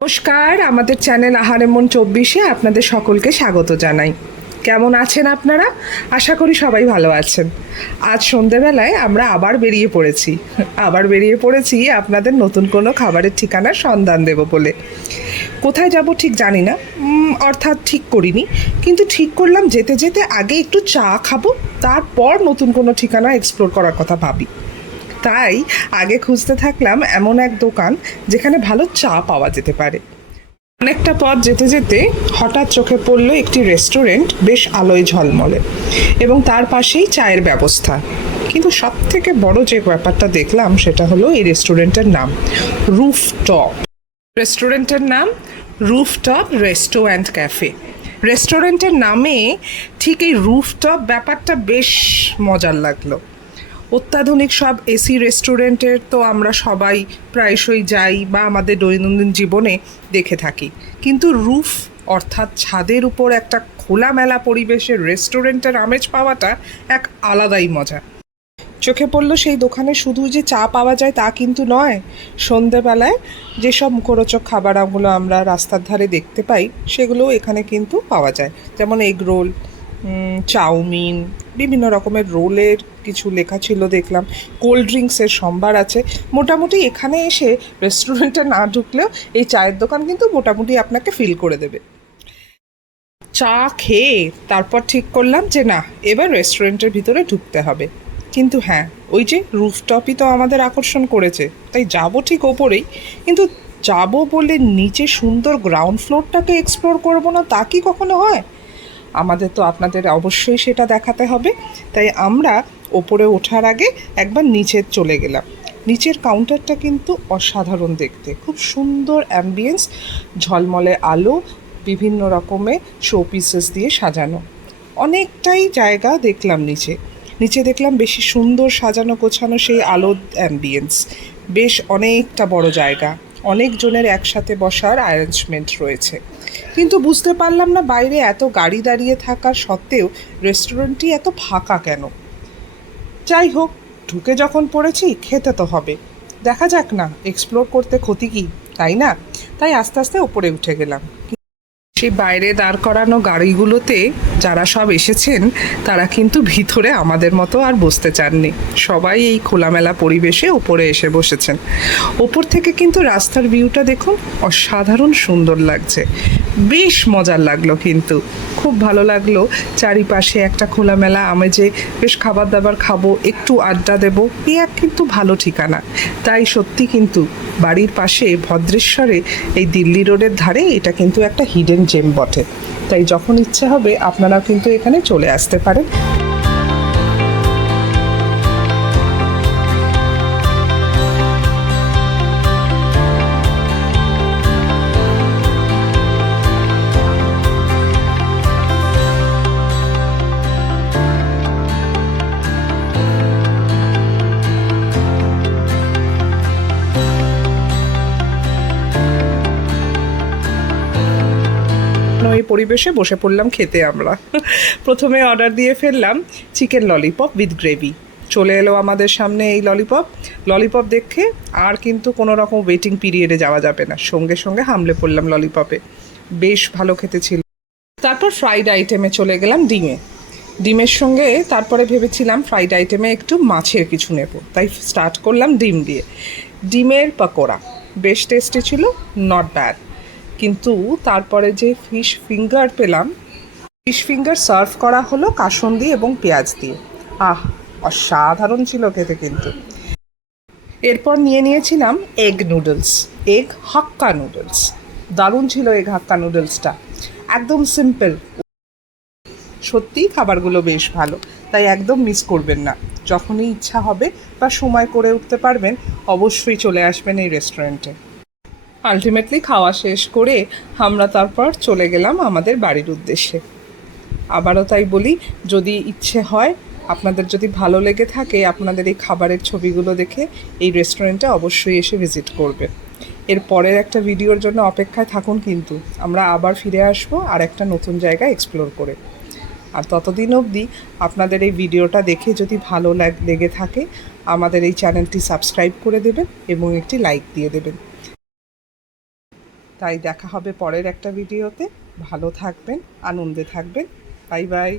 নমস্কার, আমাদের চ্যানেল আহারে মন 24-এ আপনাদের সকলকে স্বাগত জানাই। কেমন আছেন আপনারা? আশা করি সবাই ভালো আছেন। আজ সন্ধেবেলায় আমরা আবার বেরিয়ে পড়েছি আপনাদের নতুন কোনো খাবারের ঠিকানার সন্ধান দেব বলে। কোথায় যাব ঠিক জানি না, অর্থাৎ ঠিক করিনি, কিন্তু ঠিক করলাম যেতে যেতে আগে একটু চা খাবো, তারপর নতুন কোনো ঠিকানা এক্সপ্লোর করার কথা ভাবি। তাই আগে খুঁজতে থাকলাম এমন এক দোকান যেখানে ভালো চা পাওয়া যেতে পারে। অনেকটা পথ যেতে যেতে হঠাৎ চোখে পড়লো একটি রেস্টুরেন্ট, বেশ আলোয় ঝলমলে, এবং তার পাশেই চায়ের ব্যবস্থা। কিন্তু সব থেকে বড় যে ব্যাপারটা দেখলাম সেটা হলো এই রেস্টুরেন্টের নাম রুফটপ। রেস্টুরেন্টের নাম রুফটপ রেস্টো অ্যান্ড ক্যাফে। রেস্টুরেন্টের নামে ঠিক এই রুফটপ ব্যাপারটা বেশ মজার লাগলো। অত্যাধুনিক সব এসি রেস্টুরেন্টের তো আমরা সবাই প্রায়শই যাই বা আমাদের দৈনন্দিন জীবনে দেখে থাকি, কিন্তু রুফ অর্থাৎ ছাদের উপর একটা খোলামেলা পরিবেশের রেস্টুরেন্টের আমেজ পাওয়াটা এক আলাদাই মজা। চোখে পড়ল সেই দোকানে শুধু যে চা পাওয়া যায় তা কিন্তু নয়, সন্ধেবেলায় যেসব মুখরোচক খাবারগুলো আমরা রাস্তার ধারে দেখতে পাই সেগুলোও এখানে কিন্তু পাওয়া যায়, যেমন এগ রোল, চাউমিন, বিভিন্ন রকমের রোলের কিছু লেখা ছিল দেখলাম, কোল্ড ড্রিঙ্কসের সম্ভার আছে। মোটামুটি এখানে এসে রেস্টুরেন্টে না ঢুকলেও এই চায়ের দোকান কিন্তু মোটামুটি আপনাকে ফিল করে দেবে। চা খেয়ে তারপর ঠিক করলাম যে না, এবার রেস্টুরেন্টের ভিতরে ঢুকতে হবে। কিন্তু হ্যাঁ, ওই যে রুফটপই তো আমাদের আকর্ষণ করেছে, তাই যাবো ঠিক ওপরেই, কিন্তু যাব বলে নিচে সুন্দর গ্রাউন্ড ফ্লোরটাকে এক্সপ্লোর করবো না তা কি কখনো হয়? আমাদের তো আপনাদের অবশ্যই সেটা দেখাতে হবে। তাই আমরা ওপরে ওঠার আগে একবার নিচে চলে গেলাম। নিচের কাউন্টারটা কিন্তু অসাধারণ দেখতে, খুব সুন্দর অ্যাম্বিয়েন্স, ঝলমলে আলো, বিভিন্ন রকমের শো পিসেস দিয়ে সাজানো। অনেকটাই জায়গা দেখলাম নিচে দেখলাম বেশি সুন্দর সাজানো গোছানো সেই আলোর অ্যাম্বিয়েন্স। বেশ অনেকটা বড় জায়গা, অনেকজনের একসাথে বসার অ্যারেঞ্জমেন্ট রয়েছে। কিন্তু বুঝতে পারলাম না বাইরে এত গাড়ি দাঁড়িয়ে থাকার সত্ত্বেও রেস্টুরেন্টটি এত ফাঁকা কেন। যাই হোক, ঢুকে যখন পড়েছি খেতে তো হবে, দেখা যাক না, এক্সপ্লোর করতে ক্ষতি কি, তাই না? তাই আস্তে আস্তে ওপরে উঠে গেলাম। সেই বাইরে দাঁড় করানো গাড়িগুলোতে যারা সব এসেছেন তারা কিন্তু ভিতরে আমাদের মতো আর বসতে চাননি, সবাই এই খোলামেলা পরিবেশে উপরে এসে বসেছেন। ওপর থেকে কিন্তু রাস্তার ভিউটা দেখুন, অসাধারণ সুন্দর লাগছে, বেশ মজার লাগলো, কিন্তু খুব ভালো লাগলো। চারিপাশে একটা খোলামেলা আমেজে বেশ খাবার দাবার খাবো, একটু আড্ডা দেবো, এক কিন্তু ভালো ঠিকানা। তাই সত্যি কিন্তু বাড়ির পাশে ভদ্রেশ্বরে এই দিল্লি রোডের ধারে এটা কিন্তু একটা হিডেন জেম বটে। তাই যখন ইচ্ছে হবে আপনারাও কিন্তু এখানে চলে আসতে পারেন। ওই পরিবেশে বসে পড়লাম খেতে আমরা। প্রথমে অর্ডার দিয়ে ফেললাম চিকেন ললিপপ উইথ গ্রেভি। চলে এলো আমাদের সামনে এই ললিপপ দেখে আর কিন্তু কোনো রকম ওয়েটিং পিরিয়ডে যাওয়া যাবে না, সঙ্গে সঙ্গে হামলে পড়লাম ললিপপে। বেশ ভালো খেতে ছিল। তারপর ফ্রাইড আইটেমে চলে গেলাম ডিমের সঙ্গে। তারপরে ভেবেছিলাম ফ্রাইড আইটেমে একটু মাছের কিছু নেব, তাই স্টার্ট করলাম ডিম দিয়ে। ডিমের পকোড়া বেশ টেস্টি ছিল, নট ব্যাড। কিন্তু তারপরে যে ফিশ ফিঙ্গার পেলাম, ফিশ ফিঙ্গার সার্ভ করা হলো কাসুন্দি এবং পেঁয়াজ দিয়ে, অসাধারণ ছিল খেতে কিন্তু। এরপর নিয়েছিলাম এগ হাক্কা নুডলস। দারুণ ছিল এগ হাক্কা নুডলসটা, একদম সিম্পল। সত্যিই খাবারগুলো বেশ ভালো, তাই একদম মিস করবেন না। যখনই ইচ্ছা হবে বা সময় করে উঠতে পারবেন, অবশ্যই চলে আসবেন এই রেস্টুরেন্টে। আলটিমেটলি খাওয়া শেষ করে আমরা তারপর চলে গেলাম আমাদের বাড়ির উদ্দেশ্যে। আবারও তাই বলি, যদি ইচ্ছে হয়, আপনাদের যদি ভালো লেগে থাকে আপনাদের এই খাবারের ছবিগুলো দেখে, এই রেস্টুরেন্টে অবশ্যই এসে ভিজিট করবে। এর পরের একটা ভিডিওর জন্য অপেক্ষায় থাকুন, কিন্তু আমরা আবার ফিরে আসবো আর একটা নতুন জায়গা এক্সপ্লোর করে। আর ততদিন অবধি আপনাদের এই ভিডিওটা দেখে যদি ভালো লেগে থাকে, আমাদের এই চ্যানেলটি সাবস্ক্রাইব করে দেবেন এবং একটি লাইক দিয়ে দেবেন। তাই দেখা হবে পরের একটা ভিডিওতে। ভালো থাকবেন, আনন্দে থাকবেন। Bye bye.